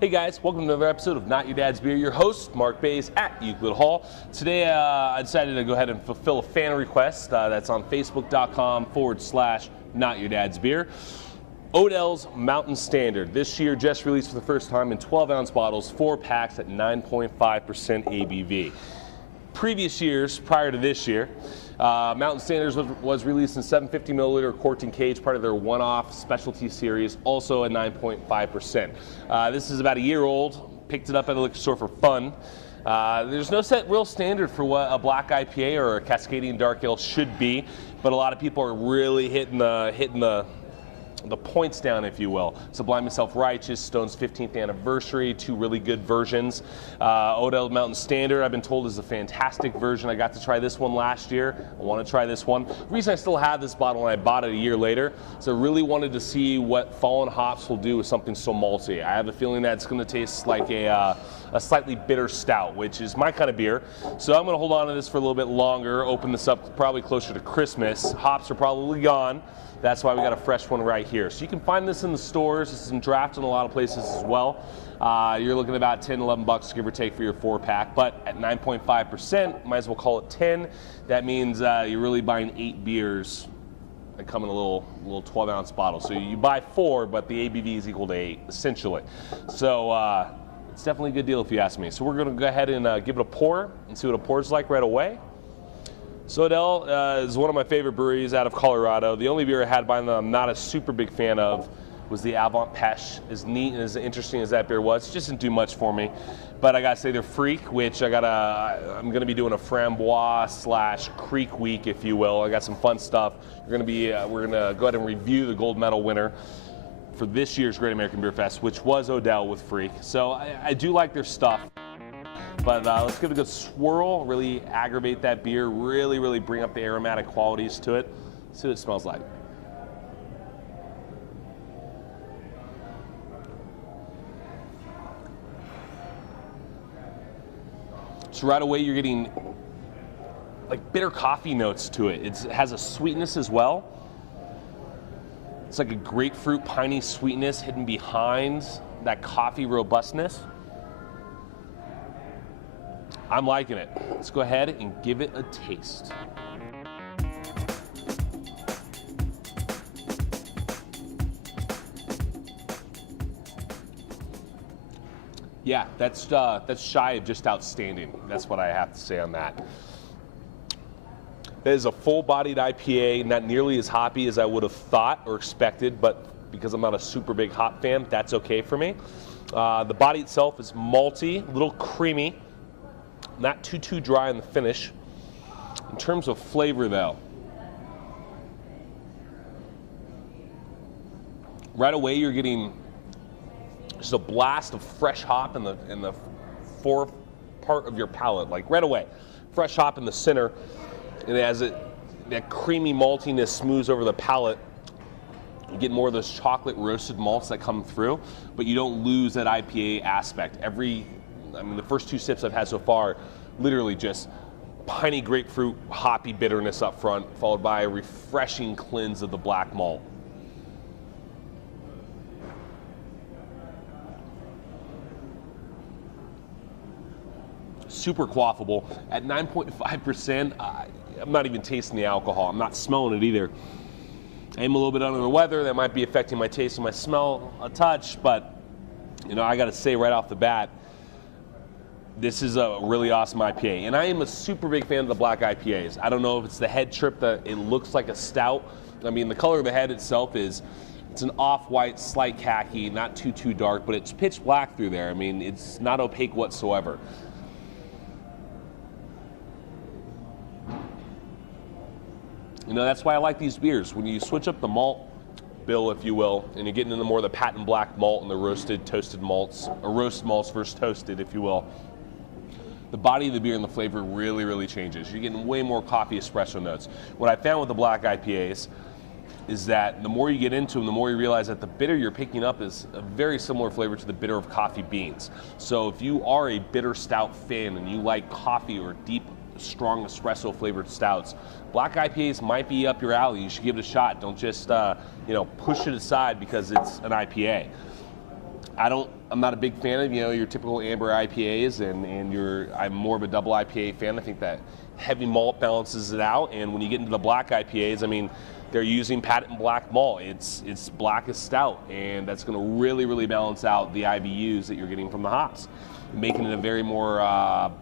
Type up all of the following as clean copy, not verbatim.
Hey guys, welcome to another episode of Not Your Dad's Beer. Your host, Marc Bays at Euclid Hall. Today I decided to go ahead and fulfill a fan request that's on facebook.com/Not Your Dad's Beer. Odell's Mountain Standard. This year just released for the first time in 12-ounce bottles, 4 packs at 9.5% ABV. Previous years, prior to this year, Mountain Standards was released in 750 milliliter Corking Cage, part of their one-off specialty series, also at 9.5%. This is about a year old. Picked it up at a liquor store for fun. There's no set real standard for what a black IPA or a Cascadian Dark Ale should be, but a lot of people are really hitting the points down, if you will. Sublime and Self-Righteous, Stone's 15th anniversary, 2 really good versions. Odell Mountain Standard, I've been told, is a fantastic version. I got to try this one last year. I want to try this one. The reason I still have this bottle and I bought it a year later is I really wanted to see what fallen hops will do with something so malty. I have a feeling that it's going to taste like a slightly bitter stout, which is my kind of beer. So I'm going to hold on to this for a little bit longer, open this up probably closer to Christmas. Hops are probably gone. That's why we got a fresh one right here. So you can find this in the stores. This is in draft in a lot of places as well. You're looking at about 10, 11 bucks, give or take, for your 4-pack. But at 9.5%, might as well call it 10. That means you're really buying 8 beers that come in a little 12-ounce bottle. So you buy 4, but the ABV is equal to 8, essentially. So it's definitely a good deal if you ask me. So we're going to go ahead and give it a pour and see what a pour's like right away. So Odell is one of my favorite breweries out of Colorado. The only beer I had by them I'm not a super big fan of was the Avant Pêche. As neat and as interesting as that beer was, it just didn't do much for me. But I gotta say, they're Freak, which I'm gonna be doing a framboise / Creek week, if you will. I got some fun stuff. We're gonna go ahead and review the gold medal winner for this year's Great American Beer Fest, which was Odell with Freak. So I do like their stuff. But let's give it a good swirl, really aggravate that beer, really bring up the aromatic qualities to it. See what it smells like. So right away you're getting like bitter coffee notes to it. It has a sweetness as well. It's like a grapefruit piney sweetness hidden behind that coffee robustness. I'm liking it. Let's go ahead and give it a taste. Yeah, that's shy of just outstanding. That's what I have to say on that. That is a full-bodied IPA, not nearly as hoppy as I would have thought or expected, but because I'm not a super big hop fan, that's okay for me. The body itself is malty, a little creamy. Not too dry in the finish. In terms of flavor, though, right away you're getting just a blast of fresh hop in the fore part of your palate. Like right away, fresh hop in the center, and as that creamy maltiness smooths over the palate, you get more of those chocolate roasted malts that come through, but you don't lose that IPA aspect. The first 2 sips I've had so far, literally just piney grapefruit, hoppy bitterness up front, followed by a refreshing cleanse of the black malt. Super quaffable. At 9.5%, I'm not even tasting the alcohol. I'm not smelling it either. I am a little bit under the weather. That might be affecting my taste and my smell a touch, but I got to say right off the bat, this is a really awesome IPA. And I am a super big fan of the black IPAs. I don't know if it's the head trip that it looks like a stout. I mean, the color of the head itself it's an off-white, slight khaki, not too dark, but it's pitch black through there. I mean, it's not opaque whatsoever. That's why I like these beers. When you switch up the malt bill, if you will, and you're getting into more of the patent black malt and the roasted, toasted malts, or roast malts versus toasted, if you will, the body of the beer and the flavor really changes. You're getting way more coffee espresso notes. What I found with the black IPAs is that the more you get into them, the more you realize that the bitter you're picking up is a very similar flavor to the bitter of coffee beans. So if you are a bitter stout fan and you like coffee or deep, strong espresso flavored stouts, black IPAs might be up your alley. You should give it a shot. Don't just push it aside because it's an IPA. I'm not a big fan of your typical amber IPAs, and I'm more of a double IPA fan. I think that heavy malt balances it out, and when you get into the black IPAs, I mean, they're using patent black malt. It's black as stout, and that's going to really, really balance out the IBUs that you're getting from the hops, making it a very more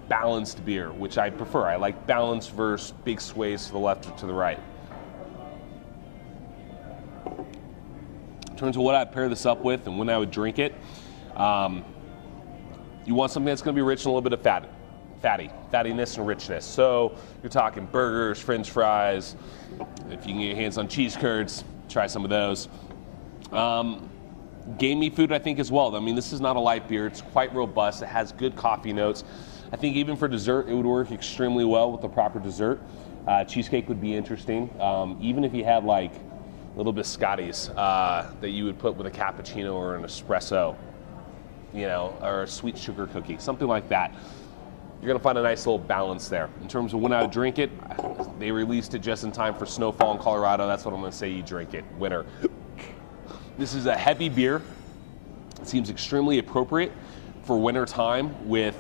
balanced beer, which I prefer. I like balance versus big sways to the left or to the right. In terms of what I'd pair this up with and when I would drink it, you want something that's going to be rich and a little bit of fattiness and richness. So you're talking burgers, French fries. If you can get your hands on cheese curds, try some of those. Gamey food, I think, as well. I mean, this is not a light beer. It's quite robust. It has good coffee notes. I think even for dessert, it would work extremely well with the proper dessert. Cheesecake would be interesting. Even if you had like little biscottis that you would put with a cappuccino or an espresso, or a sweet sugar cookie, something like that. You're going to find a nice little balance there. In terms of when I would drink it, they released it just in time for snowfall in Colorado. That's what I'm going to say you drink it, winter. This is a heavy beer. It seems extremely appropriate for winter time with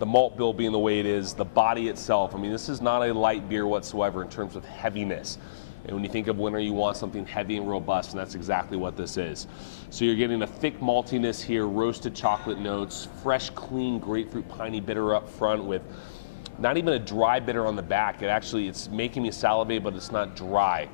the malt bill being the way it is, the body itself. I mean, this is not a light beer whatsoever in terms of heaviness. And when you think of winter, you want something heavy and robust, and that's exactly what this is. So you're getting a thick maltiness here, roasted chocolate notes, fresh, clean grapefruit piney bitter up front with not even a dry bitter on the back. It's making me salivate, but it's not dry.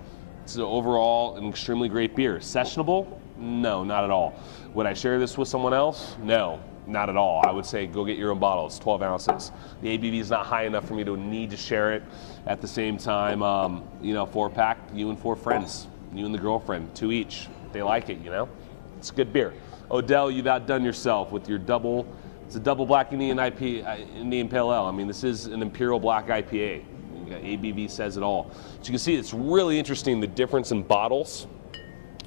So overall, an extremely great beer. Sessionable? No, not at all. Would I share this with someone else? No, not at all. I would say go get your own bottle. It's 12 ounces. The ABV is not high enough for me to need to share it. At the same time, 4-pack, you and 4 friends, you and the girlfriend, 2 each. They like it, It's a good beer. Odell, you've outdone yourself with your double. It's a double black Indian Pale Ale. I mean, this is an Imperial Black IPA. ABV says it all. So you can see it's really interesting, the difference in bottles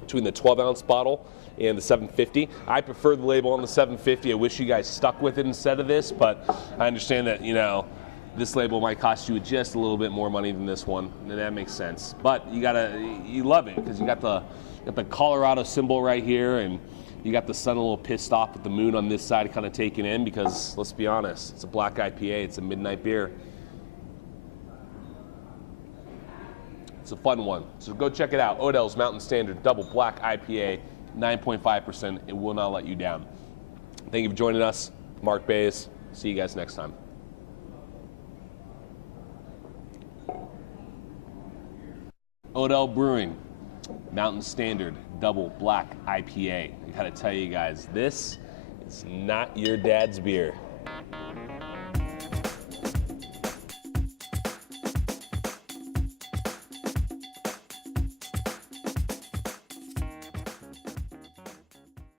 between the 12-ounce bottle and the 750. I prefer the label on the 750. I wish you guys stuck with it instead of this, but I understand that, this label might cost you just a little bit more money than this one, and that makes sense. But you love it because you got the Colorado symbol right here, and you got the sun a little pissed off with the moon on this side kind of taken in because, let's be honest, it's a black IPA. It's a midnight beer. It's a fun one. So go check it out. Odell's Mountain Standard Double Black IPA, 9.5%. It will not let you down. Thank you for joining us. Marc Bays. See you guys next time. Odell Brewing, Mountain Standard Double Black IPA. I gotta tell you guys, this is not your dad's beer.